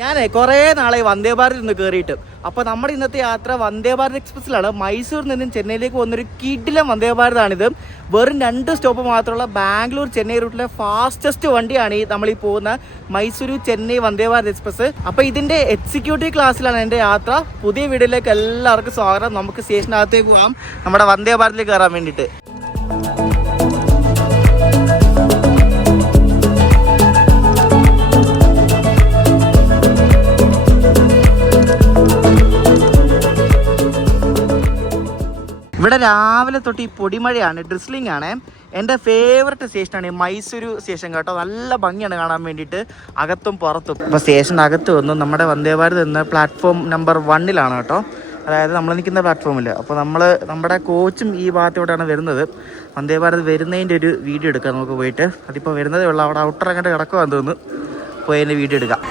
ഞാൻ കുറേ നാളെ വന്ദേ ഭാരത് നിന്ന് കയറിയിട്ട്. അപ്പോൾ നമ്മുടെ ഇന്നത്തെ യാത്ര വന്ദേ ഭാരത് എക്സ്പ്രസ്സിലാണ്. മൈസൂരിൽ നിന്നും ചെന്നൈയിലേക്ക് പോകുന്നൊരു കിടിലം വന്ദേ ഭാരതാണിത്. വെറും 2 സ്റ്റോപ്പ് മാത്രമുള്ള ബാംഗ്ലൂർ ചെന്നൈ റൂട്ടിലെ ഫാസ്റ്റസ്റ്റ് വണ്ടിയാണ് നമ്മളീ പോകുന്ന മൈസൂരു ചെന്നൈ വന്ദേ ഭാരത് എക്സ്പ്രസ്. അപ്പോൾ ഇതിൻ്റെ എക്സിക്യൂട്ടീവ് ക്ലാസ്സിലാണ് എൻ്റെ യാത്ര. പുതിയ വീഡിയോയിലേക്ക് എല്ലാവർക്കും സ്വാഗതം. നമുക്ക് സ്റ്റേഷനകത്തേക്ക് പോകാം നമ്മുടെ വന്ദേ ഭാരതിലേക്ക് കയറാൻ വേണ്ടിയിട്ട്. ഇവിടെ രാവിലെ തൊട്ട് ഈ പൊടിമഴയാണ്, ഡ്രിസ്ലിംഗ് ആണ്. എൻ്റെ ഫേവററ്റ് സ്റ്റേഷനാണ് ഈ മൈസൂരു സ്റ്റേഷൻ കേട്ടോ. നല്ല ഭംഗിയാണ് കാണാൻ വേണ്ടിയിട്ട്, അകത്തും പുറത്തും. ഇപ്പോൾ സ്റ്റേഷനകത്ത് വന്നു. നമ്മുടെ വന്ദേ ഭാരത് എന്ന പ്ലാറ്റ്ഫോം നമ്പർ 1 കേട്ടോ, അതായത് നമ്മൾ നിൽക്കുന്ന പ്ലാറ്റ്ഫോമിൽ. അപ്പോൾ നമ്മുടെ കോച്ചും ഈ ഭാഗത്തോടെയാണ് വരുന്നത്. വന്ദേ ഭാരത് വരുന്നതിൻ്റെ ഒരു വീഡിയോ എടുക്കാം നമുക്ക് പോയിട്ട്. അതിപ്പോൾ വരുന്നതേ ഉള്ളൂ. അവിടെ ഔട്ടർ അങ്ങോട്ട് കിടക്കുവാന്ന് തോന്നുന്നു. പോയി അതിൻ്റെ വീഡിയോ എടുക്കാം.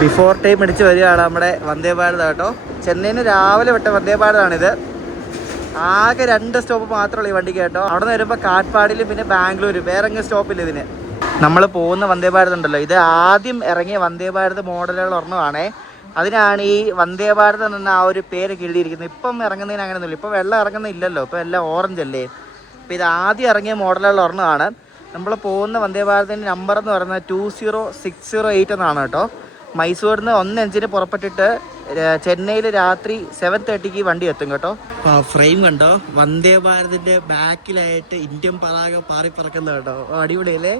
ബിഫോർ ടൈം അടിച്ച് വരികയാണ് നമ്മുടെ വന്ദേ ഭാരത് കേട്ടോ. ചെന്നൈയിൽ രാവിലെ വിട്ട വന്ദേ ഭാരതാണിത്. ആകെ 2 സ്റ്റോപ്പ് മാത്രമുള്ള ഈ വണ്ടിക്ക് കേട്ടോ. അവിടെ നിന്ന് വരുമ്പോൾ കാട്ട്പാടിലും പിന്നെ ബാംഗ്ലൂർ, വേറെ എങ്ങനെ സ്റ്റോപ്പില്ല ഇതിന്. നമ്മൾ പോകുന്ന വന്ദേ ഭാരത് ഉണ്ടല്ലോ, ഇത് ആദ്യം ഇറങ്ങിയ വന്ദേ ഭാരത് മോഡലുകൾ ഒരെണ്ണമാണേ. അതിനാണ് ഈ വന്ദേ ഭാരത് എന്ന ആ ഒരു പേര് എഴുതിയിരിക്കുന്നത്. ഇപ്പം ഇറങ്ങുന്നതിന് അങ്ങനെയൊന്നുമില്ല. ഇപ്പം വെള്ളം ഇറങ്ങുന്നില്ലല്ലോ, ഇപ്പം എല്ലാം ഓറഞ്ച് അല്ലേ. അപ്പോൾ ഇത് ആദ്യം ഇറങ്ങിയ മോഡലുകൾ ഒരെണ്ണമാണ്. നമ്മൾ പോകുന്ന വന്ദേ ഭാരതിൻ്റെ നമ്പർ എന്ന് പറയുന്നത് 20608 എന്നാണ് കേട്ടോ. മൈസൂരിൽ നിന്ന് 1:05 പുറപ്പെട്ടിട്ട് ചെന്നൈയിൽ രാത്രി 7:30 വണ്ടി എത്തും കേട്ടോ. ഫ്രെയിം കണ്ടോ, വന്ദേ ഭാരതിന്റെ ബാക്കിലായിട്ട് ഇന്ത്യൻ പതാക പാറി പറക്കുന്ന കേട്ടോ. അടിപൊളിയല്ലേ,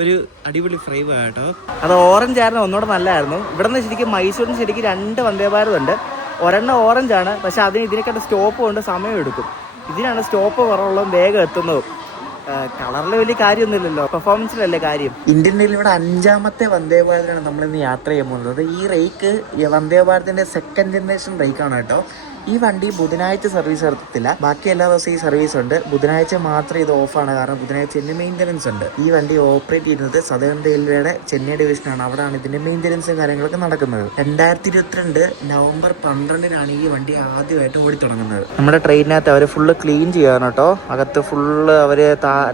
ഒരു അടിപൊളി ഫ്രെയിം കേട്ടോ. അത് ഓറഞ്ച് ആയിരുന്നു, ഒന്നുകൂടെ നല്ലതായിരുന്നു. ഇവിടെ നിന്ന് ശരിക്കും മൈസൂരിന് ശരിക്കും 2 വന്ദേ ഭാരത് ഉണ്ട്. ഒരെണ്ണം ഓറഞ്ചാണ്, പക്ഷെ അതിന് ഇതിനൊക്കെ സ്റ്റോപ്പ് കൊണ്ട് സമയം എടുക്കും. ഇതിനാണ് സ്റ്റോപ്പ് കുറവുള്ളതും വേഗം എത്തുന്നതും. കളറിൽ വലിയ കാര്യമൊന്നുമില്ലല്ലോ, പെർഫോമൻസിലല്ലേ കാര്യം. ഇന്ത്യൻ റെയിൽവേയുടെ 5ാമത്തെ വന്ദേ ഭാരതിലാണ് നമ്മളിന്ന് യാത്ര ചെയ്യാൻ പോകുന്നത്. ഈ റേക്ക് വന്ദേ ഭാരതിന്റെ 2nd ജനറേഷൻ റേക്കാണ് കേട്ടോ. ഈ വണ്ടി ബുധനാഴ്ച സർവീസ് നടത്തത്തില്ല, ബാക്കി എല്ലാ ദിവസവും ഈ സർവീസ് ഉണ്ട്. ബുധനാഴ്ച മാത്രമേ ഇത് ഓഫാണ്, കാരണം ബുധനാഴ്ച ഇതിന്റെ മെയിൻ്റനൻസ് ഉണ്ട്. ഈ വണ്ടി ഓപ്പറേറ്റ് ചെയ്യുന്നത് സദേൺ റെയിൽവേയുടെ ചെന്നൈ ഡിവിഷനാണ്. അവിടെയാണ് ഇതിന്റെ മെയിൻ്റനൻസും കാര്യങ്ങളൊക്കെ നടക്കുന്നത്. 2022 നവംബർ 12-നാണ് ഈ വണ്ടി ആദ്യമായിട്ട് ഓടി തുടങ്ങുന്നത്. നമ്മുടെ ട്രെയിനിനകത്ത് അവർ ഫുള്ള് ക്ലീൻ ചെയ്യാണ് കേട്ടോ. അകത്ത് ഫുള്ള് അവർ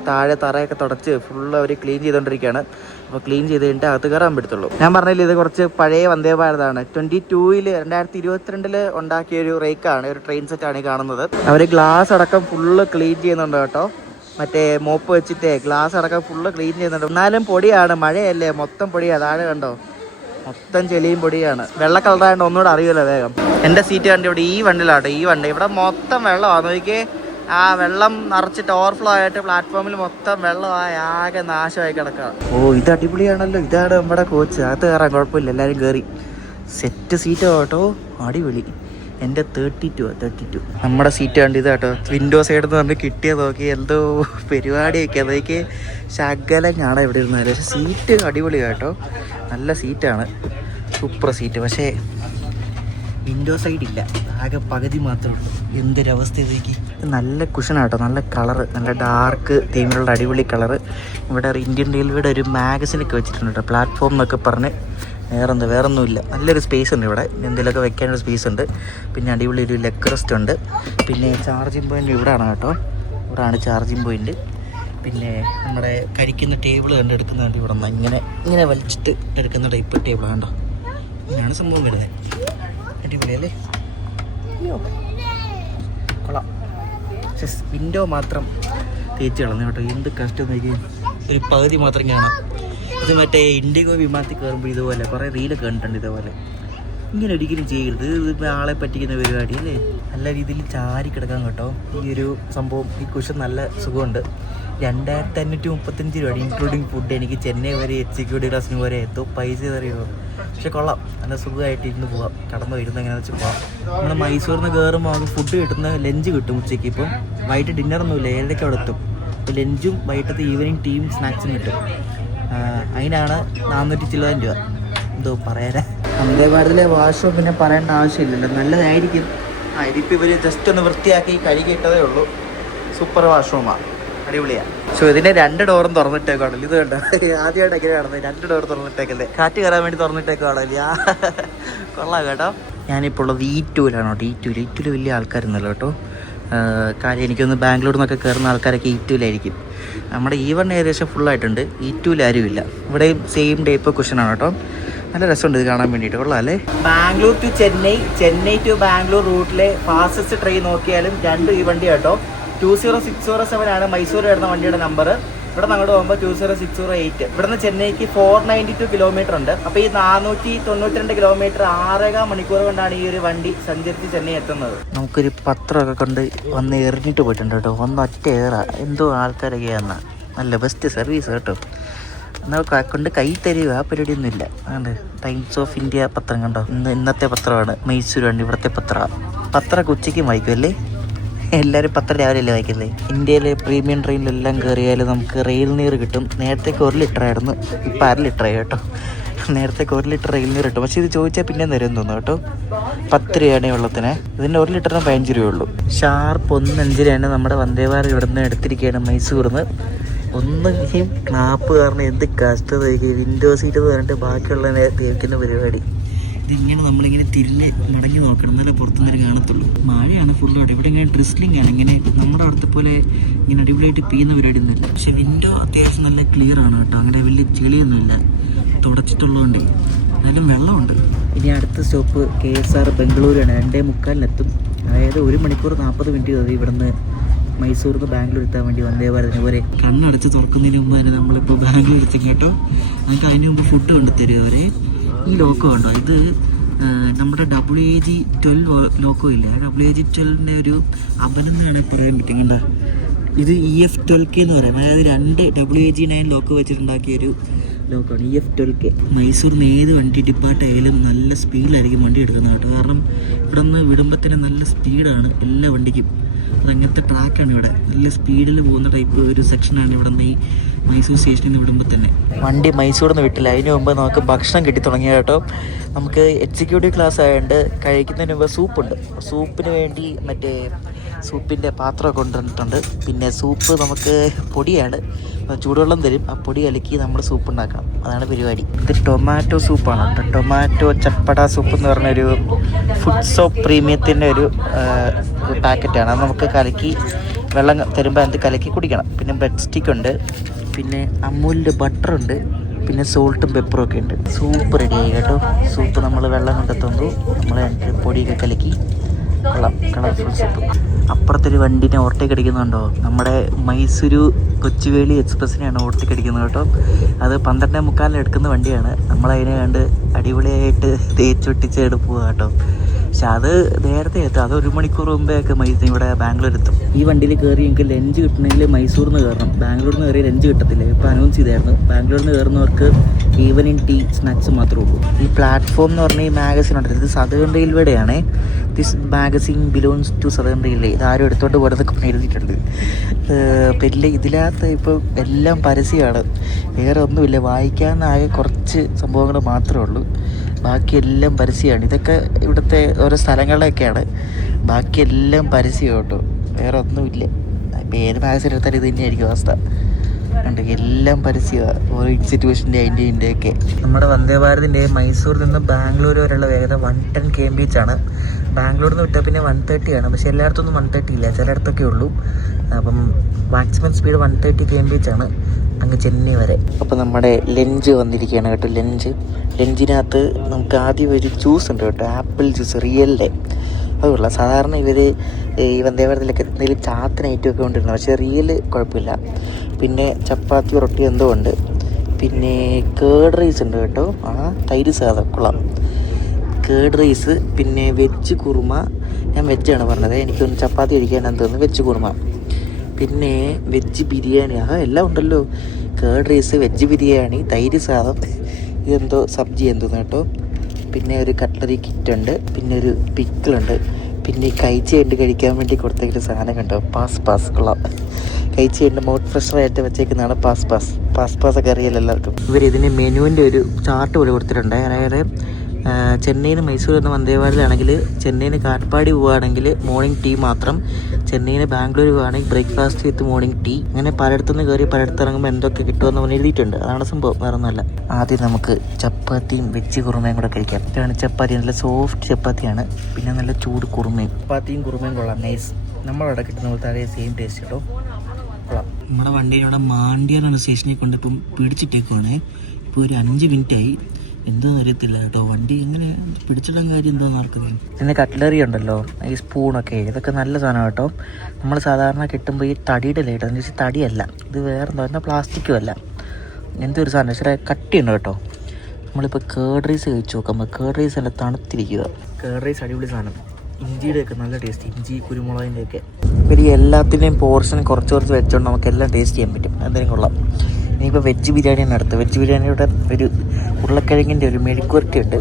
താഴെ തറയൊക്കെ തുടച്ച് ഫുള്ള് അവർ ക്ലീൻ ചെയ്തുകൊണ്ടിരിക്കുകയാണ്. അപ്പോൾ ക്ലീൻ ചെയ്ത് കഴിഞ്ഞിട്ട് അകത്ത് കയറാൻ പറ്റത്തുള്ളൂ. ഞാൻ പറഞ്ഞില്ല, ഇത് കുറച്ച് പഴയ വന്ദേ ഭാരതാണ്. 2022 ഉണ്ടാക്കിയൊരു റേക്കാണ്, ഒരു ട്രെയിൻ സെറ്റാണ് ഈ കാണുന്നത്. അവർ ഗ്ലാസ് അടക്കം ഫുള്ള് ക്ലീൻ ചെയ്യുന്നുണ്ട് കേട്ടോ. മറ്റേ മോപ്പ് വെച്ചിട്ട് ഗ്ലാസ് അടക്കം ഫുള്ള് ക്ലീൻ ചെയ്യുന്നുണ്ട്. എന്നാലും പൊടിയാണ്, മഴയല്ലേ, മൊത്തം പൊടിയാണ്. താഴെ കണ്ടോ, മൊത്തം ചെളിയും പൊടിയാണ്. വെള്ള കളറായതുകൊണ്ട് ഒന്നുകൂടെ അറിയുമല്ലോ വേഗം. എൻ്റെ സീറ്റ് കണ്ട് ഇവിടെ ഈ വണ്ടിയിലാട്ടോ. ഈ വണ്ടി ഇവിടെ മൊത്തം വെള്ളമാണ്. നോക്കിയേ, ആ വെള്ളം നിറച്ചിട്ട് ഓവർഫ്ലോ ആയിട്ട് പ്ലാറ്റ്ഫോമിൽ മൊത്തം വെള്ളമായി ആകെ നാശമായി കിടക്കുക. ഓ, ഇത് അടിപൊളിയാണല്ലോ. ഇതാണ് നമ്മുടെ കോച്ച്. അകത്ത് കയറാൻ കുഴപ്പമില്ല, എല്ലാവരും കയറി. സെറ്റ് സീറ്റ് കേട്ടോ, അടിപൊളി. എൻ്റെ 32 നമ്മുടെ സീറ്റ് കണ്ട് ഇത് കേട്ടോ. വിൻഡോ സൈഡിൽ നിന്ന് പറഞ്ഞ് കിട്ടിയത് നോക്കി, എന്തോ പരിപാടിയൊക്കെ അതൊക്കെ ശകലം കാണാൻ ഇവിടെ ഇരുന്നാലും. പക്ഷേ സീറ്റ് അടിപൊളി കേട്ടോ, നല്ല സീറ്റാണ്, സൂപ്പർ സീറ്റ്. പക്ഷേ വിൻഡോ സൈഡ് ഇല്ല, ആകെ പകുതി മാത്രമേ ഉള്ളൂ. എന്തൊരവസ്ഥ ഇതൊക്കെ. നല്ല കുഷനാട്ടോ, നല്ല കളറ്, നല്ല ഡാർക്ക് തീമിലുള്ള അടിപൊളി കളറ്. ഇവിടെ ഇന്ത്യൻ റെയിൽവേയുടെ ഒരു മാഗസിനൊക്കെ വെച്ചിട്ടുണ്ട് കേട്ടോ, പ്ലാറ്റ്ഫോം എന്നൊക്കെ പറഞ്ഞ്. വേറൊന്നുമില്ല. നല്ലൊരു സ്പേസ് ഉണ്ട് ഇവിടെ, എന്തെങ്കിലുമൊക്കെ വെക്കാനൊരു സ്പേസ് ഉണ്ട്. പിന്നെ അടിപൊളി ഒരു ലെഗ് റെസ്റ്റ് ഉണ്ട്. പിന്നെ ചാർജിങ് പോയിൻ്റ് ഇവിടെയാണ് കേട്ടോ, ഇവിടെയാണ് ചാർജിങ് പോയിൻ്റ്. പിന്നെ നമ്മുടെ കരിക്കുന്ന ടേബിൾ കണ്ടെടുക്കുന്നുണ്ട്. ഇവിടെ നിന്ന് ഇങ്ങനെ വലിച്ചിട്ട് എടുക്കുന്ന ടൈപ്പ് ടേബിളാണ് കേട്ടോ. ഇങ്ങനെയാണ് സംഭവം വരുന്നത്. അടിപൊളിയല്ലേ, അയ്യോ കൊള്ളാം. പക്ഷെ വിൻഡോ മാത്രം തേച്ച് കളഞ്ഞു കേട്ടോ. എന്ത് കഷ്ടം നോക്കി, ഒരു പകുതി മാത്രം കാണാം. ഇത് മറ്റേ ഇൻഡിഗോ വിമാനത്തിൽ കയറുമ്പോൾ ഇതുപോലെ കുറേ റീലൊക്കെ കണ്ടിട്ടുണ്ട്. ഇതുപോലെ ഇങ്ങനെ ഒരിക്കലും ചെയ്യരുത്, ഇത് ആളെ പറ്റിക്കുന്ന പരിപാടി അല്ലേ. നല്ല രീതിയിൽ ചാരി കിടക്കാൻ കേട്ടോ. ഈ ഒരു സംഭവം, ഈ കുഷൻ നല്ല സുഖമുണ്ട്. 2535 രൂപ ഇൻക്ലൂഡിങ് ഫുഡ്. എനിക്ക് ചെന്നൈ വരെ എക്സിക്യൂട്ടീവ് ക്ലാസ്സിന് വരെ എത്തും. പൈസ അറിയുമോ, പക്ഷെ കൊള്ളാം. നല്ല സുഖമായിട്ട് ഇരുന്ന് പോവാം, കടന്നു വരുന്ന എങ്ങനെയാണെന്ന് വെച്ചാൽ പോവാം. നമ്മൾ മൈസൂരിൽ നിന്ന് കയറുമ്പോൾ നമുക്ക് ഫുഡ് കിട്ടുന്ന ലഞ്ച് കിട്ടും ഉച്ചയ്ക്ക്. ഇപ്പം വൈകിട്ട് ഡിന്നറൊന്നുമില്ല, 7:00 അവിടെ എത്തും. അപ്പോൾ ലഞ്ചും വൈകിട്ടത്തെ ഈവനിങ് ടീം സ്നാക്സും കിട്ടും. അതിനാണ് 400 ചില്ലറ രൂപ. എന്തോ പറയാനാ. വന്ദേ ഭാരതിലെ വാഷ്റൂം പിന്നെ പറയേണ്ട ആവശ്യമില്ലല്ലോ, നല്ലതായിരിക്കും. ഇതിപ്പോൾ ഇവർ ജസ്റ്റ് ഒന്ന് വൃത്തിയാക്കി കഴുകിയിട്ടതേ ഉള്ളൂ. സൂപ്പർ വാഷ്റൂമാണ്, അടിപൊളിയാണ്. സോ ഇതിൻ്റെ 2 ഡോറും തുറന്നിട്ടേക്കാണല്ലോ. ഇത് കണ്ട, ആദ്യമായിട്ട് എങ്ങനെ കാണുന്നത്, 2 ഡോർ തുറന്നിട്ടേക്കല്ലേ. കാറ്റ് കയറാൻ വേണ്ടി തുറന്നിട്ടേക്കാണല്ലോ. കൊള്ളാം കേട്ടോ. ഞാനിപ്പോൾ ഉള്ളത് E2-ലാണ് കേട്ടോ. E2 വലിയ ആൾക്കാരൊന്നുമല്ല കേട്ടോ. കാര്യം എനിക്കൊന്ന് ബാംഗ്ലൂരിൽ നിന്നൊക്കെ കയറുന്ന ആൾക്കാരൊക്കെ E2-ലായിരിക്കും. നമ്മുടെ E1 ഏകദേശം ഫുള്ളായിട്ടുണ്ട്. E2-ൽ ആരുമില്ല. ഇവിടെയും സെയിം ടൈപ്പ് ക്വസ്റ്റനാണ് കേട്ടോ. നല്ല രസമുണ്ട് ഇത് കാണാൻ വേണ്ടിയിട്ട്. കൊള്ളാം അല്ലേ? ബാംഗ്ലൂർ ടു ചെന്നൈ ടു ബാംഗ്ലൂർ റൂട്ടിലെ ഫാസ്റ്റസ്റ്റ് ട്രെയിൻ നോക്കിയാലും 2 ഈ വണ്ടി കേട്ടോ. 20607 ആണ് മൈസൂർ വരുന്ന വണ്ടിയുടെ നമ്പർ. ഇവിടെ അങ്ങോട്ട് പോകുമ്പോൾ 20608. ഇവിടുന്ന് ചെന്നൈക്ക് 492 കിലോമീറ്റർ ഉണ്ട്. അപ്പോൾ ഈ 492 കിലോമീറ്റർ 6.25 മണിക്കൂർ കൊണ്ടാണ് ഈ ഒരു വണ്ടി സഞ്ചരിച്ച് ചെന്നൈ എത്തുന്നത്. നമുക്കൊരു പത്രമൊക്കെ കൊണ്ട് വന്ന് എറിഞ്ഞിട്ട് പോയിട്ടുണ്ട് കേട്ടോ. ഒറ്റ എന്തോ ആൾക്കാരൊക്കെയാണ്. നല്ല ബെസ്റ്റ് സർവീസ് കേട്ടോ. എന്നാൽ കൊണ്ട് കൈ തരിക ആ പരിപാടിയൊന്നുമില്ല. അതുകൊണ്ട് ടൈംസ് ഓഫ് ഇന്ത്യ പത്രം കണ്ടോ. ഇന്നത്തെ പത്രമാണ് മൈസൂർ വണ്ടി. ഇവിടുത്തെ പത്രമൊക്കെ ഉച്ചയ്ക്ക് വായിക്കും അല്ലേ? എല്ലാവരും പത്രം രാവിലെ വായിക്കില്ലേ? ഇന്ത്യയിലെ പ്രീമിയം ട്രെയിനിലെല്ലാം കയറിയാലും നമുക്ക് റെയിൽ നീർ കിട്ടും. നേരത്തേക്ക് 1 ലിറ്റർ ആയിരുന്നു, ഇപ്പം 1/2 ലിറ്ററായി കേട്ടോ. നേരത്തേക്ക് 1 ലിറ്റർ റെയിൽ നീർ കിട്ടും. പക്ഷേ ഇത് ചോദിച്ചാൽ പിന്നെ തരും തോന്നുന്നു കേട്ടോ. 10 രൂപയാണ് വെള്ളത്തിന്. ഇതിൻ്റെ 1 ലിറ്ററിന് 15 രൂപയുള്ളൂ. ഷാർപ്പ് 1:05 നമ്മുടെ വന്ദേ ഭാരത് ഇവിടെ നിന്ന് എടുത്തിരിക്കുകയാണ് മൈസൂരിൽ നിന്ന്. ഒന്നെങ്കിലും ക്ലാപ്പ് കാരണം എന്ത് കഷ്ടത. വിൻഡോ സീറ്റ് എന്ന് പറഞ്ഞിട്ട് ബാക്കിയുള്ളതിനെ തേക്കുന്ന പരിപാടി. ഇതിങ്ങനെ നമ്മളിങ്ങനെ തിരിഞ്ഞ് മടങ്ങി നോക്കണം, എന്നാലേ പുറത്തുനിന്ന് കാണത്തുള്ളൂ. മഴയാണ് ഫുള്ളായിട്ട്. ഇവിടെ ഇങ്ങനെ ഡ്രിസ്ലിംഗ് ആണ്. ഇങ്ങനെ നമ്മുടെ അടുത്ത് പോലെ ഇങ്ങനെ അടിപൊളിയായിട്ട് പെയ്യുന്ന പരിപാടിയൊന്നുമില്ല. പക്ഷെ വിൻഡോ അത്യാവശ്യം നല്ല ക്ലിയർ ആണ് കേട്ടോ. അങ്ങനെ വലിയ ചെളിയൊന്നുമില്ല, തുടച്ചിട്ടുള്ളതുകൊണ്ട്. എന്നാലും വെള്ളമുണ്ട്. ഇനി അടുത്ത സ്റ്റോപ്പ് KSR ബംഗളൂരാണ്. 2:45 അതായത് 1 മണിക്കൂർ 40 മിനിറ്റ് മതി ഇവിടുന്ന് മൈസൂരിൽ നിന്ന് ബാംഗ്ലൂർ എത്താൻ വേണ്ടി വന്ദേ ഭാരതിന് പോലെ. കണ്ണടച്ച് തുറക്കുന്നതിന് മുമ്പ് തന്നെ നമ്മളിപ്പോൾ ബാംഗ്ലൂർ എത്തി കേട്ടോ. നമുക്ക് അതിന് മുമ്പ് ഫുഡ് കൊണ്ടുതരും അവരെ. ഈ ലോക്കോ ഉണ്ടോ, ഇത് നമ്മുടെ WAG-12 ലോക്കോ ഇല്ല. WAG-12ൻ്റെ ഒരു അപനെന്ന് വേണമെങ്കിൽ പറയാൻ പറ്റും. കണ്ടോ, ഇത് EF-12K എന്ന് പറയും. അതായത് 2 WAG-9 ലോക്കോ വെച്ചിട്ടുണ്ടാക്കിയൊരു ലോക്കമാണ് EF-12K. മൈസൂരിൽ നിന്ന് ഏത് വണ്ടി ഡിപ്പാർട്ടായാലും നല്ല സ്പീഡിലായിരിക്കും വണ്ടി എടുക്കുന്നത് കേട്ടോ. കാരണം ഇവിടെ നിന്ന് വിടുമ്പോൾ തന്നെ നല്ല സ്പീഡാണ് എല്ലാ വണ്ടിക്കും. അതങ്ങനത്തെ ട്രാക്കാണ് ഇവിടെ. നല്ല സ്പീഡിൽ പോകുന്ന ടൈപ്പ് ഒരു സെക്ഷനാണ് ഇവിടെ നിന്ന് ഈ മൈസൂർ സ്റ്റേഷനിൽ നിന്ന് വിടുമ്പോൾ തന്നെ. വണ്ടി മൈസൂരിൽ നിന്ന് വിട്ടില്ല. അതിന് മുമ്പ് നമുക്ക് ഭക്ഷണം കിട്ടി തുടങ്ങിയ കേട്ടോ. നമുക്ക് എക്സിക്യൂട്ടീവ് ക്ലാസ് ആയതുകൊണ്ട് കഴിക്കുന്നതിന് മുമ്പ് സൂപ്പുണ്ട്. സൂപ്പിന് വേണ്ടി മറ്റേ സൂപ്പിൻ്റെ പാത്രമൊക്കെ കൊണ്ടുവന്നിട്ടുണ്ട്. പിന്നെ സൂപ്പ് നമുക്ക് പൊടിയാണ്, ചൂടുവെള്ളം തരും. ആ പൊടി കലക്കി നമ്മൾ സൂപ്പ് ഉണ്ടാക്കണം. അതാണ് പരിപാടി. ഇത് ടൊമാറ്റോ സൂപ്പാണ് കേട്ടോ. ടൊമാറ്റോ ചപ്പട സൂപ്പ് എന്ന് പറഞ്ഞൊരു ഫുഡ് സോപ്പ് പ്രീമിയത്തിൻ്റെ ഒരു പാക്കറ്റാണ്. അത് നമുക്ക് കലക്കി വെള്ളം തരുമ്പോൾ അത് കലക്കി കുടിക്കണം. പിന്നെ ബ്രെഡ് സ്റ്റിക്ക് ഉണ്ട്, പിന്നെ അമൂലിൻ്റെ ബട്ടറുണ്ട്, പിന്നെ സോൾട്ടും പെപ്പറും ഒക്കെ ഉണ്ട്. സൂപ്പ് റെഡിയായി കേട്ടോ. സൂപ്പ് നമ്മൾ വെള്ളം കൊണ്ടെത്തുന്നു. നമ്മൾ പൊടിയൊക്കെ കലക്കി കൊള്ളാം. Colourful soup. അപ്പുറത്തൊരു വണ്ടിനെ ഓവർടേക്ക് അടിക്കുന്നുണ്ടോ. നമ്മുടെ മൈസൂരു കൊച്ചുവേളി എക്സ്പ്രസ്സിനെയാണ് ഓവർടേക്ക് അടിക്കുന്നത് കേട്ടോ. അത് 12:45 എടുക്കുന്ന വണ്ടിയാണ്. നമ്മളതിനെ കണ്ട് അടിപൊളിയായിട്ട് തേച്ചൊട്ടിച്ച് എടുക്കുക കേട്ടോ. പക്ഷെ അത് നേരത്തെ എത്തും. അത് 1 മണിക്കൂർ മുമ്പേ ഒക്കെ ഇവിടെ ബാംഗ്ലൂർ എത്തും. ഈ വണ്ടിയിൽ കയറി എനിക്ക് ലഞ്ച് കിട്ടണമെങ്കിൽ മൈസൂരിൽ നിന്ന് കയറണം. ബാംഗ്ലൂരിൽ നിന്ന് കയറി ലഞ്ച് കിട്ടത്തില്ല. ഇപ്പോൾ അനൗൺസ് ചെയ്തായിരുന്നു ബാംഗ്ലൂരിൽ നിന്ന് കയറുന്നവർക്ക് ഈവനിങ് ടീ സ്നാക്സ് മാത്രമേ ഉള്ളൂ. ഈ പ്ലാറ്റ്ഫോം എന്ന് പറഞ്ഞാൽ ഈ മാഗസിൻ ഉണ്ട്. ഇത് സദേൺ റെയിൽവേയുടെയാണ്. This magazine belongs to southern railway. ഇതാരും എടുത്തോണ്ട് പോരുന്നൊക്കെ എഴുതിയിട്ടുണ്ട്. പിന്നെ ഇതിനകത്ത് ഇപ്പോൾ എല്ലാം പരസ്യമാണ്, വേറെ ഒന്നുമില്ല. വായിക്കാനാകെ കുറച്ച് സംഭവങ്ങൾ മാത്രമേ ഉള്ളൂ. ബാക്കിയെല്ലാം പരസ്യമാണ്. ഇതൊക്കെ ഇവിടുത്തെ ഓരോ സ്ഥലങ്ങളിലൊക്കെയാണ്. ബാക്കിയെല്ലാം പരസ്യം കേട്ടോ, വേറെ ഒന്നുമില്ല. ഇപ്പം ഏത് മാഗസിൻ എടുത്താലും ഇത് തന്നെയായിരിക്കും അവസ്ഥ. ഉണ്ട് എല്ലാം പരസ്യമാണ്, ഓരോ ഇൻസ്റ്റിറ്റ്യൂഷൻ്റെ അതിൻ്റെയൊക്കെ. നമ്മുടെ വന്ദേ ഭാരതിൻ്റെ മൈസൂരിൽ നിന്ന് ബാംഗ്ലൂർ വരെയുള്ള വേഗത 110 km ആണ്. ബാംഗ്ലൂരിൽ നിന്ന് വിട്ടാൽ പിന്നെ 130 ആണ്. പക്ഷേ എല്ലായിടത്തൊന്നും 130 ഇല്ല, ചിലയിടത്തൊക്കെ ഉള്ളൂ. അപ്പം മാക്സിമം സ്പീഡ് 130 km ആണ് അങ്ങ് ചെന്നൈ വരെ. അപ്പോൾ നമ്മുടെ ലഞ്ച് വന്നിരിക്കുകയാണ് കേട്ടോ. ലഞ്ചിനകത്ത് നമുക്ക് ആദ്യം ഒരു ജ്യൂസ് ഉണ്ട് കേട്ടോ, ആപ്പിൾ ജ്യൂസ് റിയലിൻ്റെ. അതുകൊള്ള സാധാരണ ഇവർ ഈ വന്ദേ ഭാരതിലൊക്കെ എന്തെങ്കിലും ചാത്തിന് ഐറ്റമൊക്കെ കൊണ്ടിരുന്നത്, പക്ഷേ റിയൽ കുഴപ്പമില്ല. പിന്നെ ചപ്പാത്തി റൊട്ടി എന്തോ ഉണ്ട്. പിന്നെ കേർഡ് റൈസ് ഉണ്ട് കേട്ടോ. തൈര് സാധനം കൊള്ളാം. കേർഡ് റൈസ്, പിന്നെ വെജ് കുറുമ. ഞാൻ വെജാണ് പറഞ്ഞത്, എനിക്കൊന്ന് ചപ്പാത്തി കഴിക്കാനാന്ന് തോന്നുന്നു. വെജ് കുറുമ, പിന്നെ വെജ് ബിരിയാണി. എല്ലാം ഉണ്ടല്ലോ. കേർഡ് റൈസ്, വെജ് ബിരിയാണി, തൈര് സാദം, ഇതെന്തോ സബ്ജി എന്തോന്ന് കേട്ടോ. പിന്നെ ഒരു കട്ട്ലറി കിറ്റ് ഉണ്ട്, പിന്നെ ഒരു പിക്കിളുണ്ട്. പിന്നെ ഈ കഴിച്ചുകൊണ്ട് കഴിക്കാൻ വേണ്ടി കൊടുത്തേക്കൊരു സാധനം കണ്ടോ, പാസ് കൊള്ളാം. കഴിച്ചുകൊണ്ട് മൗത്ത് ഫ്രഷറായിട്ട് വെച്ചേക്കുന്നതാണ് പാസ് ഒക്കെ അറിയാലോ എല്ലാവർക്കും. ഇവരിതിന് മെനുവിൻ്റെ ഒരു ചാർട്ട് പോലെ കൊടുത്തിട്ടുണ്ട്. അതായത് ചെന്നൈയിൽ നിന്ന് മൈസൂർ എന്ന വന്ദേ ഭാരതിലാണെങ്കിൽ ചെന്നൈയിൽ നിന്ന് കാട്ട്പാടി പോവുകയാണെങ്കിൽ മോർണിംഗ് ടീ മാത്രം, ചെന്നൈയിൽ ബാംഗ്ലൂർ ആണെങ്കിൽ ബ്രേക്ക്ഫാസ്റ്റ് വിത്ത് മോർണിംഗ് ടീ. അങ്ങനെ പലയിടത്തുനിന്ന് കയറി പലയിടത്ത് ഇറങ്ങുമ്പോൾ എന്തൊക്കെ കിട്ടുമെന്ന് പറഞ്ഞ് എഴുതിയിട്ടുണ്ട്. അതാണ് സംഭവം, വേറെ ഒന്നുമല്ല. ആദ്യം നമുക്ക് ചപ്പാത്തിയും വെജ് കുറുമയും കൂടെ കഴിക്കാം. ഇതാണ് ചപ്പാത്തി, നല്ല സോഫ്റ്റ് ചപ്പാത്തിയാണ്, പിന്നെ നല്ല ചൂട് കുറുമയും. ചപ്പാത്തിയും കുറുമയും കൊള്ളാം, നൈസ്. നമ്മളവിടെ കിട്ടുന്ന പോലത്തെ അതേ സെയിം ടേസ്റ്റ് കേട്ടോ, കൊള്ളാം. നമ്മുടെ വണ്ടിയിലൂടെ മാണ്ടിയാണ് സ്റ്റേഷനിൽ കൊണ്ടിപ്പം പിടിച്ചിട്ടേക്കുവാണേ. ഇപ്പോൾ ഒരു 5 മിനിറ്റായി. എന്താണെന്ന് അറിയത്തില്ല കേട്ടോ, വണ്ടി എങ്ങനെ പിടിച്ചിടാൻ കാര്യം എന്താണെന്ന് ആർക്കറിയാം. പിന്നെ കട്ട്ലറി ഉണ്ടല്ലോ, ഈ സ്പൂണൊക്കെ, ഇതൊക്കെ നല്ല സാധനം കേട്ടോ. നമ്മൾ സാധാരണ കിട്ടുമ്പോൾ ഈ തടിയുടെ ലേട്ടോ, എന്ന് വെച്ചാൽ തടിയല്ല ഇത്, വേറെ എന്താ പറഞ്ഞാൽ പ്ലാസ്റ്റിക്കും അല്ല, എന്തൊരു സാധനം പക്ഷേ കട്ടിയുണ്ട് കേട്ടോ. നമ്മളിപ്പോൾ കേർഡ് റൈസ് കഴിച്ച് നോക്കാം. കേർഡ് റൈസ് നല്ല തണുത്തിരിക്കുക. കേർഡ് റൈസ് അടിപൊളി സാധനം, ഇഞ്ചിയുടെയൊക്കെ നല്ല ടേസ്റ്റ്, ഇഞ്ചി കുരുമുളകിൻ്റെയൊക്കെ. പിന്നെ എല്ലാത്തിൻ്റെയും പോർഷൻ കുറച്ച് കുറച്ച് വെച്ചുകൊണ്ട് നമുക്ക് എല്ലാം ടേസ്റ്റ് ചെയ്യാൻ പറ്റും, എന്തെങ്കിലും കൊള്ളാം. ഇനിയിപ്പോൾ വെജ് ബിരിയാണിയാണ് അടുത്ത്. വെജ് ബിരിയാണിയുടെ ഒരു ഉരുളക്കിഴങ്ങിൻ്റെ ഒരു മെഴുക്കുവരട്ടി ഉണ്ട്,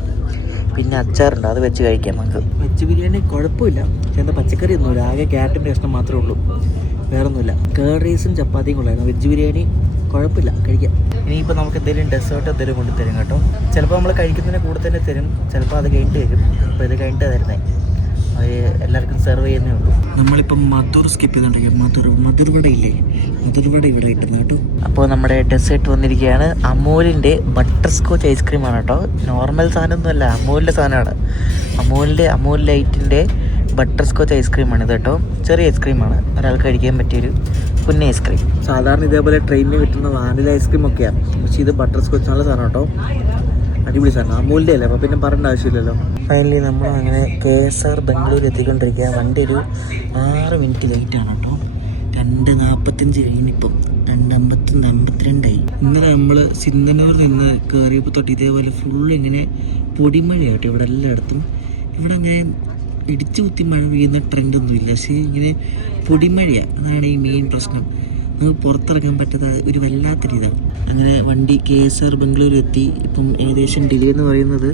പിന്നെ അച്ചാറുണ്ട്, അത് വെച്ച് കഴിക്കാം നമുക്ക്. വെജ് ബിരിയാണി കുഴപ്പമില്ല, പക്ഷേ എന്താ പച്ചക്കറി ഒന്നുമില്ല, ആകെ ക്യാരറ്റിൻ്റെ കഷ്ണം മാത്രമേ ഉള്ളൂ, വേറൊന്നുമില്ല. കേർഡ് റൈസും ചപ്പാത്തിയും കൊള്ളായിരുന്നു. വെജ് ബിരിയാണി കുഴപ്പമില്ല, കഴിക്കാം. ഇനിയിപ്പോൾ നമുക്ക് എന്തെങ്കിലും ഡെസേർട്ട് എന്തെങ്കിലും കൊണ്ട് തരും കേട്ടോ. ചിലപ്പോൾ നമ്മൾ കഴിക്കുന്നതിന് കൂടെ തന്നെ തരും, ചിലപ്പോൾ അത് കഴിഞ്ഞിട്ട് തരും. അപ്പോൾ ഇത് കഴിഞ്ഞിട്ട് തരുന്നേ, അത് എല്ലാവർക്കും സെർവ് ചെയ്യുന്നേ ഉള്ളൂ. നമ്മളിപ്പം മധുർ സ്കിപ്പ് ചെയ്തോണ്ടിരിക്കുക. മധുർവട ഇല്ലേ, മധുർവട ഇവിടെ കിട്ടുന്ന കേട്ടോ. അപ്പോൾ നമ്മുടെ ഡെസേർട്ട് വന്നിരിക്കുകയാണ്. അമൂലിൻ്റെ ബട്ടർ സ്കോച്ച് ഐസ്ക്രീമാണ് കേട്ടോ. നോർമൽ സാധനമൊന്നുമല്ല, അമൂലിൻ്റെ സാധനമാണ്. അമൂൽ ലൈറ്റിൻ്റെ ബട്ടർ സ്കോച്ച് ഐസ്ക്രീമാണ് ഇത് കേട്ടോ. ചെറിയ ഐസ്ക്രീമാണ്, ഒരാൾക്ക് കഴിക്കാൻ പറ്റിയൊരു കുഞ്ഞ ഐസ്ക്രീം. സാധാരണ ഇതേപോലെ ട്രെയിനിൽ കിട്ടുന്ന വാനില ഐസ്ക്രീം ഒക്കെയാണ്, പക്ഷേ ഇത് ബട്ടർ സ്കോച്ച് നല്ല സാധനം കേട്ടോ, അടിപൊളി സാധനം. അമൂലിൻ്റെ അല്ലേ, അപ്പോൾ പിന്നെ പറയേണ്ട ആവശ്യമില്ലല്ലോ. ഫൈനലി നമ്മൾ അങ്ങനെ KSR ബംഗളൂർ എത്തിക്കൊണ്ടിരിക്കുക. വണ്ടി ഒരു 6 മിനിറ്റ് ലേറ്റാണ് കേട്ടോ. 2:45 കഴിഞ്ഞിപ്പം 2:52 ഇന്നലെ നമ്മൾ സിന്ധനൂരിൽ നിന്ന് കയറിയപ്പോൾ തൊട്ട് ഇതേപോലെ ഫുള്ള് ഇങ്ങനെ പൊടിമഴയാട്ടോ ഇവിടെ എല്ലായിടത്തും. ഇവിടെ അങ്ങനെ ഇടിച്ചു കുത്തി മഴ പെയ്യുന്ന ട്രെൻഡൊന്നുമില്ല, പക്ഷേ ഇങ്ങനെ പൊടിമഴയാണ്, അതാണ് ഈ മെയിൻ പ്രശ്നം. നമുക്ക് പുറത്തിറങ്ങാൻ പറ്റാത്ത ഒരു വല്ലാത്തൊരു ഇതാണ്. അങ്ങനെ വണ്ടി KSR ബംഗളൂരു എത്തി. ഇപ്പം ഏകദേശം ഡിലേ എന്ന് പറയുന്നത്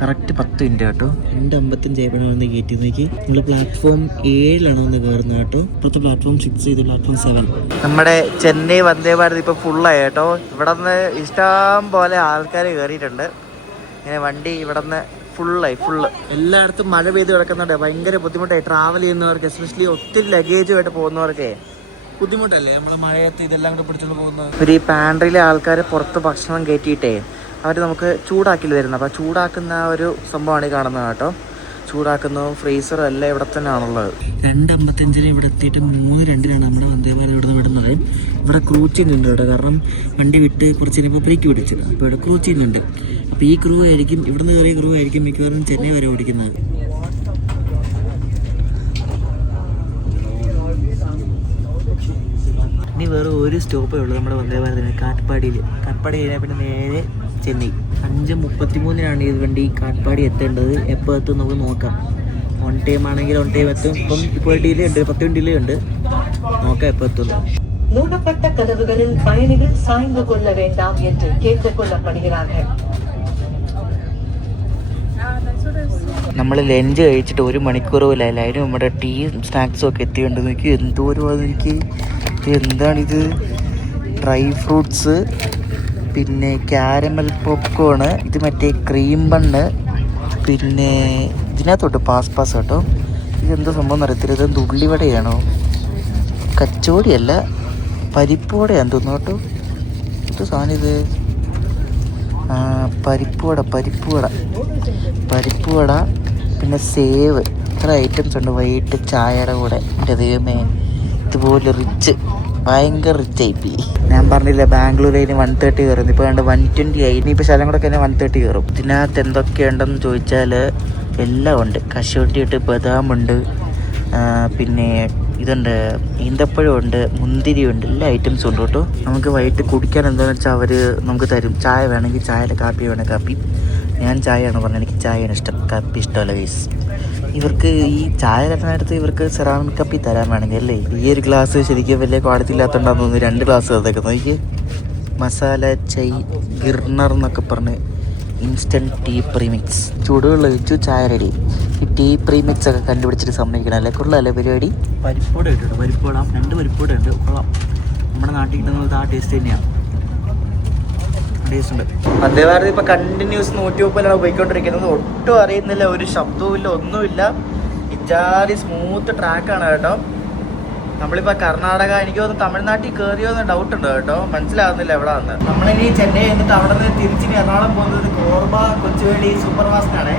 കറക്റ്റ് 10 മിനിറ്റ് കേട്ടോ. 2:55 ആയപ്പോഴാണ് വന്ന് കയറ്റിയതേക്ക്. നമ്മൾ പ്ലാറ്റ്ഫോം 7 വന്ന് കയറുന്നത് കേട്ടോ. ഇപ്പോഴത്തെ പ്ലാറ്റ്ഫോം 6, ഇത് പ്ലാറ്റ്ഫോം 7. നമ്മുടെ ചെന്നൈ വന്ദേ ഭാരത് ഇപ്പോൾ ഫുള്ളായി കേട്ടോ. ഇവിടെ നിന്ന് ഇഷ്ടം പോലെ ആൾക്കാർ കയറിയിട്ടുണ്ട്. ഇങ്ങനെ വണ്ടി ഇവിടെ നിന്ന് ഫുള്ളായി, എല്ലായിടത്തും മഴ പെയ്ത് കിടക്കുന്നുണ്ട്. ഭയങ്കര ബുദ്ധിമുട്ടായി ട്രാവൽ ചെയ്യുന്നവർക്ക്, എസ്പെഷ്യലി ഒത്തിരി ലഗേജുമായിട്ട് പോകുന്നവർക്ക് ബുദ്ധിമുട്ടല്ലേ നമ്മളെ മഴയത്ത് ഇതെല്ലാം കൂടെ പിടിച്ചോണ്ട് പോകുന്നത്. ഒരു ഈ പാൻട്രിയിലെ ആൾക്കാർ പുറത്ത് ഭക്ഷണം കയറ്റിയിട്ടേ അവർ നമുക്ക് ചൂടാക്കി തരുന്നത്. അപ്പോൾ ചൂടാക്കുന്ന ഒരു സംഭവമാണ് ഈ കാണുന്നത് കേട്ടോ. ചൂടാക്കുന്നതും ഫ്രീസറും എല്ലാം ഇവിടെ തന്നെ ആണുള്ളത്. 2:55 ഇവിടെ എത്തിയിട്ട് 3:02 നമ്മുടെ വന്ദേ ഭാരത് ഇവിടെ നിന്ന് വിടുന്നത്. ഇവിടെ ക്രൂ ചെയ്യുന്നുണ്ട് കേട്ടോ, കാരണം വണ്ടി വിട്ട് കുറച്ച് കഴിഞ്ഞപ്പോൾ ബ്രേക്ക് പിടിച്ചത്. അപ്പോൾ ഇവിടെ ക്രൂ ചെയ്യുന്നുണ്ട്. അപ്പോൾ ഈ ക്രൂ ആയിരിക്കും, ഇവിടുന്ന് കയറിയ ക്രൂ ആയിരിക്കും മിക്കവാറും ചെന്നൈ വരെ ഓടിക്കുന്നത്. ഇനി വേറെ ഒരു സ്റ്റോപ്പേ ഉള്ളൂ നമ്മുടെ വന്ദേ ഭാരതിന്, കാട്ട്പാടി കഴിഞ്ഞാൽ പിന്നെ നേരെ ചെന്നൈ. 5:33 ഈ വണ്ടി കാട്ട്പാടി എത്തേണ്ടത്. എപ്പോൾ എത്തും നമുക്ക് നോക്കാം. ഓൺ ടൈം ആണെങ്കിൽ ഓൺ ടൈം എത്തും. ഇപ്പോൾ ഡിലേ ഉണ്ട്, 10 മിനിറ്റ് ഡിലേ ഉണ്ട്. നോക്കാം എപ്പോൾ എത്തുന്നു. மூடப்பட்ட கதவுகளில் பயணிகள் சாய்ந்து கொள்ள வேண்டாம் என்று கேட்டுக்கொள்ளப்படுகிறார்கள். നമ്മൾ ലഞ്ച് കഴിച്ചിട്ട് 1 മണിക്കൂർ പോലും ആയില്ല, അതിന് നമ്മുടെ ടീയും സ്നാക്സും ഒക്കെ എത്തിയുണ്ട്. എനിക്ക് എന്തോരം എനിക്ക് എന്താണിത്, ഡ്രൈ ഫ്രൂട്ട്സ്, പിന്നെ ക്യാരമൽ പോപ്കോണ്, ഇത് മറ്റേ ക്രീം ബണ്ണ്, പിന്നെ ഇതിനകത്തോട്ട് പാസ് കേട്ടോ. ഇതെന്തോ സംഭവം അറിയത്തില്ല. ഇതെന്ത് ഉള്ളിവടയാണോ, കച്ചോടിയല്ല, പരിപ്പുവടയാന്ന് തോന്നുന്നു കേട്ടോ. ഇത് സാധനം ഇത് പരിപ്പുവട, പിന്നെ സേവ്, ഇത്ര ഐറ്റംസ് ഉണ്ട്. വൈകിട്ട് ചായയുടെ കൂടെ. എൻ്റെ ദൈവമേ, ഇതുപോലെ ഭയങ്കര റിച്ച് ആയിപ്പോയി. ഞാൻ പറഞ്ഞില്ല ബാംഗ്ലൂരിൽ 130 കയറുന്നു, ഇപ്പോൾ കണ്ട് 120 ആയി. ഇനിയിപ്പോൾ ശലം കൂടെ തന്നെ 130 കയറും. ഇതിനകത്ത് എന്തൊക്കെയുണ്ടെന്ന് ചോദിച്ചാൽ എല്ലാം ഉണ്ട്. കശുവട്ടിയുണ്ട്, ബദാമുണ്ട്, പിന്നെ ഇതുണ്ട്, ഈന്തപ്പഴം ഉണ്ട്, മുന്തിരിയുണ്ട്, എല്ലാ ഐറ്റംസും ഉണ്ട് കേട്ടോ. നമുക്ക് വൈകിട്ട് കുടിക്കാൻ എന്താണെന്ന് വെച്ചാൽ അവർ നമുക്ക് തരും. ചായ വേണമെങ്കിൽ ചായയുടെ, കാപ്പി വേണമെങ്കിൽ കാപ്പി. ഞാൻ ചായയാണ് പറഞ്ഞത്, എനിക്ക് ചായയാണ് ഇഷ്ടം, കാപ്പി ഇഷ്ടമല്ല ഗൈസ്. ഇവർക്ക് ഈ ചായ തരുന്നിടത്ത് ഇവർക്ക് സെറാമിക് കപ്പി തരാൻ വേണമെങ്കിൽ അല്ലേ. ഈ ഒരു ഗ്ലാസ് ശരിക്കും വലിയ ക്വാളിറ്റി ഇല്ലാത്തതുകൊണ്ടാന്ന് തോന്നുന്നു 2 ഗ്ലാസ് തന്നേക്കുന്നത്. എനിക്ക് മസാല ചൈ ഗിർണർ എന്നൊക്കെ പറഞ്ഞ് ഇൻസ്റ്റൻറ്റ് ടീ പ്രീമിക്സ്, ചൂടുവെള്ളം ഒഴിച്ചു ചായ റെഡി. ഈ ടീ പ്രീമിക്സ് ഒക്കെ കണ്ടുപിടിച്ചിട്ട് സമ്മതിക്കണം അല്ലേ, കൊള്ളാമല്ലേ പരിപാടി. പരിപ്പോട ഇട്ടിട്ടുണ്ട്, പരിപ്പോട 2 പരിപ്പോട ഉണ്ട്, കൊള്ളാം. നമ്മുടെ നാട്ടിൽ കിട്ടുന്നത് ആ ടേസ്റ്റ് തന്നെയാണ്, ടേസ്റ്റ് ഉണ്ട്. വന്ദേ ഭാരത് ഇപ്പോൾ കണ്ടിന്യൂസ് 130 പോയിക്കൊണ്ടിരിക്കുന്നത്. ഒട്ടും അറിയുന്നില്ല, ഒരു ശബ്ദവും ഇല്ല, ഒന്നുമില്ല. ഇജാതി സ്മൂത്ത് ട്രാക്കാണ് കേട്ടോ. നമ്മളിപ്പോൾ കർണാടക, എനിക്ക് തോന്നുന്നു തമിഴ്നാട്ടിൽ കയറിയോന്ന് ഡൗട്ട് ഉണ്ട് കേട്ടോ, മനസ്സിലാകുന്നില്ല എവിടെ വന്ന്. നമ്മളിനി ചെന്നൈ എന്നിട്ട് അവിടെ നിന്ന് തിരിച്ചിനി എറണാകുളം പോകുന്നത് കോർബ കൊച്ചുവേളി സൂപ്പർ ഫാസ്റ്റാണ്.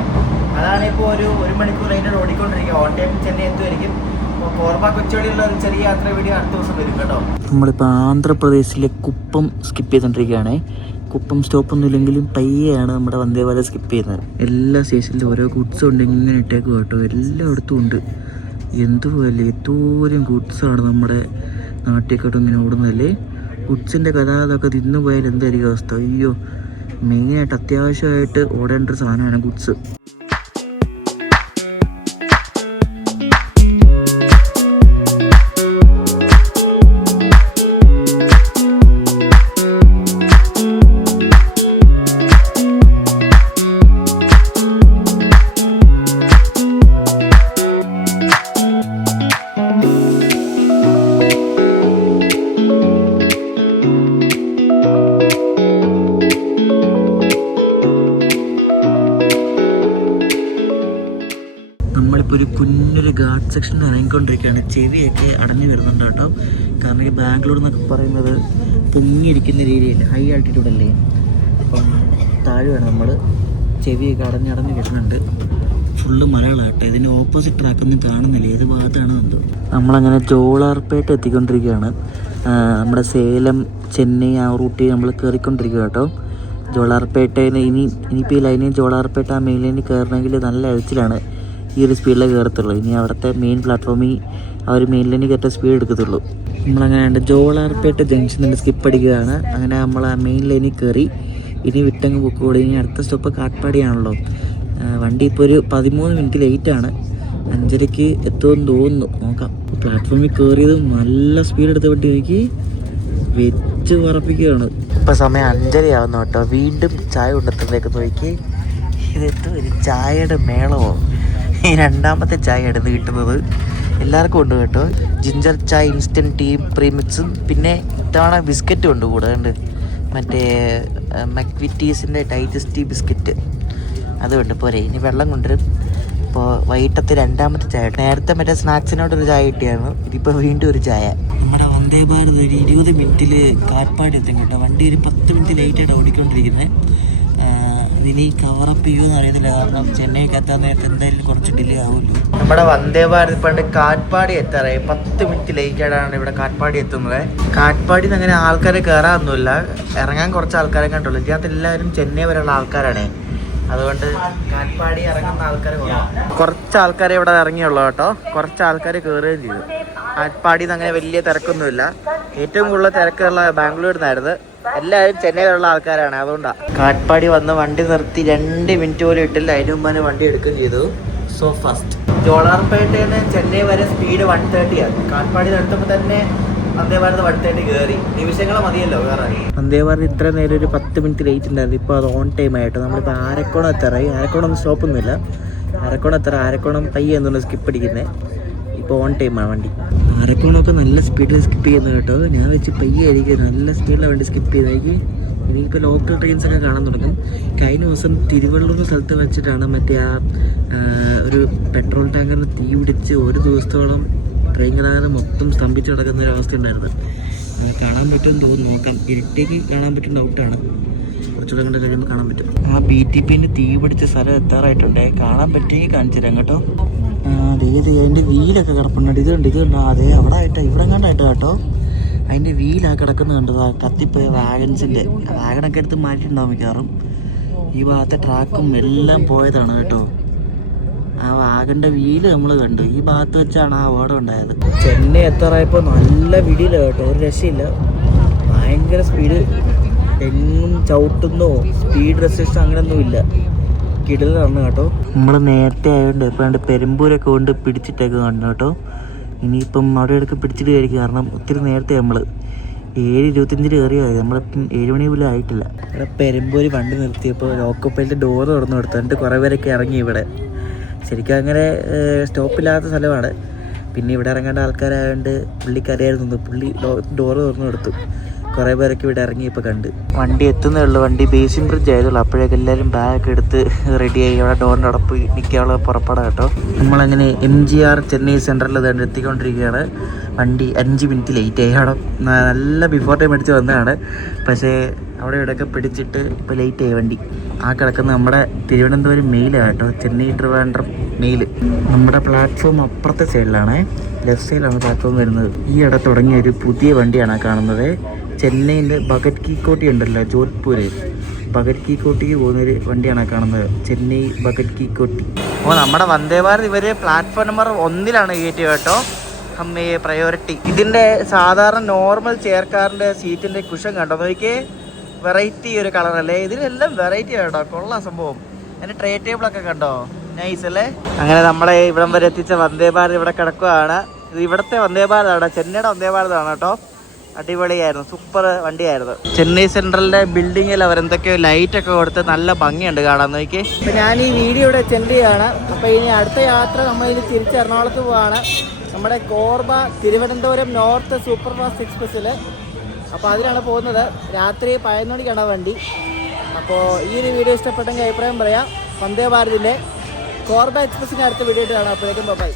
അതാണ് ഇപ്പോൾ ഒരു മണിക്കൂർ അതിൻ്റെ ഓടിക്കൊണ്ടിരിക്കുക. ഓൺ ടൈം ചെന്നൈ എത്തുമായിരിക്കും. അപ്പോൾ കോർബ കൊച്ചുവേളിയുള്ള ഒരു ചെറിയ യാത്ര വീഡിയോ അടുത്ത ദിവസം വരും കേട്ടോ. നമ്മളിപ്പോൾ ആന്ധ്രാപ്രദേശിലെ കുപ്പം സ്കിപ്പ് ചെയ്തുകൊണ്ടിരിക്കുകയാണ്. കുപ്പം സ്റ്റോപ്പൊന്നും ഇല്ലെങ്കിലും പയ്യെയാണ് നമ്മുടെ വന്ദേ ഭാരത് സ്കിപ്പ് ചെയ്യുന്നത്. എല്ലാ സ്റ്റേഷനിലും ഓരോ ഗുഡ്സും ഉണ്ട്, ഇങ്ങനെ ഇട്ടേക്കും കേട്ടോ, എല്ലായിടത്തും ഉണ്ട്. എന്തുപോലെ എത്തോരം ഗുഡ്സാണ് നമ്മുടെ നാട്ടിലേക്കോട്ടും ഇങ്ങനെ ഓടുന്നതല്ലേ. ഗുഡ്സിൻ്റെ കഥാതൊക്കെ തിന്നു പോയാൽ എന്തായിരിക്കും അവസ്ഥ? അയ്യോ, മെയിനായിട്ട് അത്യാവശ്യമായിട്ട് ഓടേണ്ട ഒരു സാധനമാണ് ഗുഡ്സ്. നമ്മളിപ്പോൾ ഒരു കുഞ്ഞൊരു ഗാർഡ് സെക്ഷനിൽ ഇറങ്ങിക്കൊണ്ടിരിക്കുകയാണ്. ചെവിയൊക്കെ അടഞ്ഞു വരുന്നുണ്ട് കേട്ടോ. കാരണം ഈ ബാംഗ്ലൂർ എന്നൊക്കെ പറയുന്നത് പൊങ്ങിയിരിക്കുന്ന രീതിയിൽ ഹൈ ആൾട്ടിറ്റ്യൂഡ് അല്ലേ, അപ്പം താഴെയാണ് നമ്മൾ. ചെവിയൊക്കെ അടഞ്ഞടഞ്ഞ് വരുന്നുണ്ട്. ഫുള്ള് മലകളാട്ടോ. ഇതിന് ഓപ്പോസിറ്റ് ട്രാക്കൊന്നും കാണുന്നില്ല, ഏത് ഭാഗത്താണ് എന്തോ. നമ്മളങ്ങനെ ജോളാർപേട്ട എത്തിക്കൊണ്ടിരിക്കുകയാണ്. നമ്മുടെ സേലം ചെന്നൈ ആ റൂട്ടിൽ നമ്മൾ കയറിക്കൊണ്ടിരിക്കുക കേട്ടോ. ജോളാർപേട്ടയിൽ ഇനിയിപ്പോൾ ഈ ലൈനിൽ ജോളാർപേട്ട ആ മെയിൻ ലൈനിൽ കയറണമെങ്കിൽ നല്ല എഴുച്ചിലാണ് ഈ ഒരു സ്പീഡിലേ കയറത്തുള്ളൂ. ഇനി അവിടുത്തെ മെയിൻ പ്ലാറ്റ്ഫോമിൽ ആ ഒരു മെയിൻ ലൈനിൽ കയറ്റ സ്പീഡ് എടുക്കത്തുള്ളൂ. നമ്മളങ്ങനെ ജോളാർപേട്ട ജംഗ്ഷൻ നിന്ന് സ്കിപ്പ് അടിക്കുകയാണ്. അങ്ങനെ നമ്മൾ ആ മെയിൻ ലൈനിൽ കയറി ഇനി വിട്ടങ്ങ് പൊക്കോളൂ. ഇനി അടുത്ത സ്റ്റോപ്പ് കാട്ട്പാടിയാണല്ലോ. വണ്ടി ഇപ്പോൾ ഒരു 13 മിനിറ്റ് ലേറ്റാണ്. 5:30 എത്തുമെന്ന് തോന്നുന്നു, നോക്കാം. പ്ലാറ്റ്ഫോമിൽ കയറിയത് നല്ല സ്പീഡ് എടുത്ത വണ്ടി എനിക്ക് വെച്ച് പറപ്പിക്കുകയാണ്. ഇപ്പം സമയം 5:30 ആവുന്നു കേട്ടോ. വീണ്ടും ചായ കൊണ്ടെത്തുന്നേക്ക് നോക്കി. ഇതെന്തോ ഒരു ചായയുടെ മേളമോ? ഈ രണ്ടാമത്തെ ചായ എടുത്ത് കിട്ടുന്നത് എല്ലാവർക്കും ഉണ്ട് കേട്ടോ. ജിഞ്ചർ ചായ, ഇൻസ്റ്റൻറ്റ് ടീ പ്രീമിക്സും പിന്നെ ഇത്തവണ ബിസ്ക്കറ്റും ഉണ്ട് കൂടെ. ഉണ്ട് മറ്റേ മക്വിറ്റീസിൻ്റെ ഡൈജസ്റ്റീവ് ബിസ്ക്കറ്റ്, അതുകൊണ്ട് പോരെ. ഇനി വെള്ളം കൊണ്ടുവരും. ഇപ്പോൾ വൈകിട്ടത്തെ രണ്ടാമത്തെ ചായ. നേരത്തെ മറ്റേ സ്നാക്സിനോടൊരു ചായ കിട്ടിയായിരുന്നു, ഇതിപ്പോൾ വീണ്ടും ഒരു ചായ. നമ്മുടെ വന്ദേ ഭാരത് ഒരു 20 മിനിറ്റിൽ കാട്ട്പാടി എത്തും കേട്ടോ. വണ്ടി ഒരു 10 മിനിറ്റ് ലേറ്റായിട്ട് ഓടിക്കൊണ്ടിരിക്കുന്നത്. ഇതിനി കവറപ്പ് ചെയ്യുമെന്ന് അറിയത്തില്ല, കാരണം ചെന്നൈക്ക് എത്താൻ നേരത്തെ എന്തായാലും കുറച്ച് ഡിലേ ആവുമല്ലോ. നമ്മുടെ വന്ദേ ഭാരത് പണ്ട് കാട്ട്പാടി എത്താറായി. 10 മിനിറ്റ് ലേറ്റായിട്ടാണ് ഇവിടെ കാട്ട്പാടി എത്തുന്നത്. കാട്ട്പാടിയിൽ നിന്ന് അങ്ങനെ ആൾക്കാർ കയറാനൊന്നുമില്ല, ഇറങ്ങാൻ കുറച്ച് ആൾക്കാരെ കണ്ടുള്ളൂ. ഇതിനകത്ത് എല്ലാവരും ചെന്നൈ വരെയുള്ള ആൾക്കാരാണ്. അതുകൊണ്ട് കാട്ട്പാടി ഇറങ്ങുന്ന ആൾക്കാർ കുറച്ച് ആൾക്കാരെ ഇവിടെ ഇറങ്ങിയുള്ളൂ കേട്ടോ. കുറച്ച് ആൾക്കാർ കയറുകയും ചെയ്തു. കാട്ട്പാടിയിൽ നിന്ന് അങ്ങനെ വലിയ തിരക്കൊന്നുമില്ല. ഏറ്റവും കൂടുതൽ തിരക്കുള്ള ബാംഗ്ലൂരിൽ നിന്നായിരുന്നു. എല്ലാവരും ചെന്നൈയിലുള്ള ആൾക്കാരാണ്, അതുകൊണ്ടാണ്. കാട്ട്പാടി വന്ന് വണ്ടി നിർത്തി 2 മിനിറ്റ് പോലും ഇട്ടില്ല, അതിന് മുമ്പാണ് വണ്ടി എടുക്കുകയും ചെയ്തു. So fast. ജോളാർപേട്ടയിൽ നിന്ന് ചെന്നൈ വരെ സ്പീഡ് 130 ആണ്. കാട്ട്പാടി നിർത്തുമ്പോൾ തന്നെ വന്ദേ ഭാരത് 130 കയറി. നിമിഷങ്ങൾ മതിയല്ലോ വേറെ. വന്ദേ ഭാരത് ഇത്ര നേരം ഒരു 10 മിനിറ്റ് ലേറ്റ് ഉണ്ടായിരുന്നു. ഇപ്പോൾ അത് ഓൺ ടൈം ആയിട്ട് നമ്മളിപ്പോൾ ആരക്കോണം എത്താറായി. ആരക്കോണം സ്റ്റോപ്പൊന്നുമില്ല. ആരക്കോണം പയ്യെ എന്തുകൊണ്ട് സ്കിപ്പ് അടിക്കുന്നത്. ഇപ്പോൾ ഓൺ ടൈമാണ് വണ്ടി. ആരക്കോണമൊക്കെ നല്ല സ്പീഡിൽ സ്കിപ്പ് ചെയ്യുന്നത് കേട്ടോ. ഞാൻ വെച്ച് പയ്യെ ആയിരിക്കും നല്ല സ്പീഡിലാണ് വണ്ടി സ്കിപ്പ് ചെയ്തായിരിക്കും. ഇനിയിപ്പോൾ ലോക്കൽ ട്രെയിൻസൊക്കെ കാണാൻ തുടങ്ങും. കഴിഞ്ഞ ദിവസം തിരുവള്ളൂർ സ്ഥലത്ത് വെച്ചിട്ടാണ് മറ്റേ ഒരു പെട്രോൾ ടാങ്കറിന് തീ പിടിച്ച് ഒരു ദിവസത്തോളം ട്രെയിൻ ഗതാഗതം മൊത്തം സ്തംഭിച്ച് കിടക്കുന്ന ഒരു അവസ്ഥ ഉണ്ടായിരുന്നു. കാണാൻ പറ്റുമെന്ന് തോന്നുന്നു, നോക്കാം. ഇരുട്ടേക്ക് കാണാൻ പറ്റും, ഡൗട്ടാണ്. കുറച്ചുകൂടെ കണ്ട് കഴിയുമ്പോൾ കാണാൻ പറ്റും. ആ BTPൻ്റെ തീ പിടിച്ച സ്ഥലം എത്താറായിട്ടുണ്ട്. കാണാൻ പറ്റുമെങ്കിൽ കാണിച്ചു തരാം കേട്ടോ. അതിൻ്റെ വീലൊക്കെ കിടപ്പുണ്ട്. ഇതുണ്ട് അതെ അവിടെ ആയിട്ടോ, ഇവിടെ കണ്ടായിട്ടോ കേട്ടോ. അതിൻ്റെ വീലൊക്കെ കിടക്കുന്നത് കണ്ടത്. കത്തിപ്പോയ വാഗൺസിൻ്റെ വാഗണൊക്കെ എടുത്ത് മാറ്റിയിട്ടുണ്ടാവും മിക്കവാറും. ഈ ഭാഗത്തെ ട്രാക്കും എല്ലാം പോയതാണ് കേട്ടോ. ആ വാഗൻ്റെ വീല് നമ്മൾ കണ്ടു. ഈ ഭാഗത്ത് വെച്ചാണ് ആ അപകടം ഉണ്ടായത്. ചെന്നൈ എത്താറായപ്പോൾ നല്ല വിടിയില്ല കേട്ടോ, ഒരു രക്ഷയില്ല. ഭയങ്കര സ്പീഡ്, എങ്ങും ചവിട്ടുന്നോ സ്പീഡ് റെസ്ട്രിക്ഷൻ അങ്ങനെയൊന്നുമില്ല. കിടലാണ് കേട്ടോ. നമ്മൾ നേരത്തെ ആയതുകൊണ്ട് ഇപ്പോൾ പെരുമ്പൂരൊക്കെ കൊണ്ട് പിടിച്ചിട്ടൊക്കെ കണ്ടു കേട്ടോ. ഇനിയിപ്പം അവിടെ എടുത്ത് പിടിച്ചിട്ട് കഴിക്കും, കാരണം ഒത്തിരി നേരത്തെ നമ്മൾ 7:25 കയറിയായി. നമ്മളിപ്പം 7 മണി പോലും ആയിട്ടില്ല. ഇവിടെ പെരുമ്പൂര് വണ്ടി നിർത്തിയപ്പോൾ ലോക്കോപ്പയിലെ ഡോറ് തുറന്നു കൊടുത്തു. എന്നിട്ട് കുറേ പേരൊക്കെ ഇറങ്ങി. ഇവിടെ ശരിക്കും അങ്ങനെ സ്റ്റോപ്പില്ലാത്ത സ്ഥലമാണ്. പിന്നെ ഇവിടെ ഇറങ്ങേണ്ട ആൾക്കാരായതുകൊണ്ട് പുള്ളിക്കറിയായിരുന്നു, പുള്ളി ഡോറ് തുറന്നു കൊടുത്തു. കുറേ പേരൊക്കെ ഇവിടെ ഇറങ്ങി ഇപ്പോൾ കണ്ട്. വണ്ടി എത്തുന്നേ ഉള്ളൂ. വണ്ടി ബേസിൻ ബ്രിഡ്ജ് ആയതുള്ളൂ. അപ്പോഴേക്കും എല്ലാവരും ബാഗ് എടുത്ത് റെഡിയായി അവിടെ ഡോറിൻ്റെ അടപ്പ് നിൽക്കാനുള്ള പുറപ്പെടാം കേട്ടോ. നമ്മളങ്ങനെ MGR ചെന്നൈ സെൻട്രലിൽ തന്നെ എത്തിക്കൊണ്ടിരിക്കുകയാണ്. വണ്ടി 5 മിനിറ്റ് ലേറ്റ് ആയി. അവിടെ നല്ല ബിഫോർ ടൈം അടിച്ച് വന്നതാണ്. പക്ഷേ അവിടെ ഇവിടെയൊക്കെ പിടിച്ചിട്ട് ഇപ്പോൾ ലേറ്റ് ആയി വണ്ടി. ആ കിടക്കുന്ന നമ്മുടെ തിരുവനന്തപുരം മെയിലാണ് കേട്ടോ, ചെന്നൈ ട്രിവാൻഡ്രം മെയിൽ. നമ്മുടെ പ്ലാറ്റ്ഫോം അപ്പുറത്തെ സൈഡിലാണ്, ലെഫ്റ്റ് സൈഡിലാണ് പ്ലാറ്റ്ഫോം വരുന്നത്. ഈ ഇട തുടങ്ങിയ ഒരു പുതിയ വണ്ടിയാണ് കാണുന്നത്. ചെന്നൈൻ്റെ ഭഗത് കി കോട്ടി ഉണ്ടല്ലോ, ജോധ്പൂര് ഭഗത് കി കോട്ടിക്ക് പോകുന്നൊരു വണ്ടിയാണ് കാണുന്നത്, ചെന്നൈ ഭഗത് കി കോട്ടി. അപ്പോൾ നമ്മുടെ വന്ദേ ഭാരത് ഇവർ പ്ലാറ്റ്ഫോം നമ്പർ 1 കയറ്റിയത് കേട്ടോ. അമ്മേ പ്രയോറിറ്റി. ഇതിൻ്റെ സാധാരണ നോർമൽ ചെയർ കാറിൻ്റെ സീറ്റിൻ്റെ കുഷൻ കണ്ടോ നോക്കിയേ, വെറൈറ്റി ഒരു കളറല്ലേ. ഇതിലെല്ലാം വെറൈറ്റി കേട്ടോ, കൊള്ളാം സംഭവം. അതിൻ്റെ ട്രേ ടേബിളൊക്കെ കണ്ടോ, നൈസ് അല്ലേ. അങ്ങനെ നമ്മളെ ഇവിടം വരെ എത്തിച്ച വന്ദേ ഭാരത് ഇവിടെ കിടക്കുകയാണ്. ഇത് ഇവിടുത്തെ വന്ദേ ഭാരതാണ്, ചെന്നൈയുടെ വന്ദേ ഭാരതാണ് കേട്ടോ. അടിപൊളിയായിരുന്നു, സൂപ്പർ വണ്ടിയായിരുന്നു. ചെന്നൈ സെൻട്രലിൻ്റെ ബിൽഡിങ്ങിൽ അവരെന്തൊക്കെയോ ലൈറ്റൊക്കെ കൊടുത്ത് നല്ല ഭംഗിയുണ്ട് കാണാൻ നോക്കി. അപ്പം ഞാൻ ഈ വീഡിയോ ഇവിടെ സെൻഡ് ചെയ്യുകയാണ്. അപ്പോൾ ഇനി അടുത്ത യാത്ര നമ്മളിനി തിരിച്ച് എറണാകുളത്ത് പോവാണ്. നമ്മുടെ Korba Thiruvananthapuram north super fast എക്സ്പ്രസ്സിൽ. അപ്പോൾ അതിലാണ് പോകുന്നത്. രാത്രി 11 മണിക്കാണ് വണ്ടി. അപ്പോൾ ഈ ഒരു വീഡിയോ ഇഷ്ടപ്പെട്ടെങ്കിൽ അഭിപ്രായം പറയാം. വന്ദേ ഭാരതിൻ്റെ കോർബ എക്സ്പ്രസ്സിൻ്റെ അടുത്ത വീഡിയോ ആയിട്ട് കാണാം. അപ്പോഴേക്കും ബൈ.